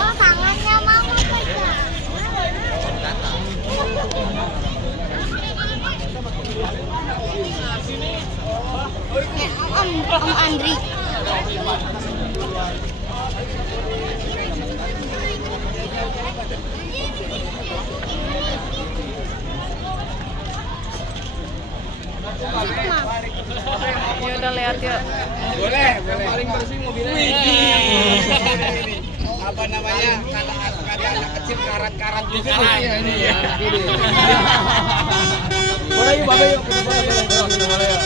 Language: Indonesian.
Oh, tangannya mau pegang. Om Andri. Ya udah lihat ya. Boleh. Paling bersih mobilnya. Apa namanya? Kata anak kecil karat-karat juga. Ini ya. Boleh yuk, Babe yuk. Boleh yuk.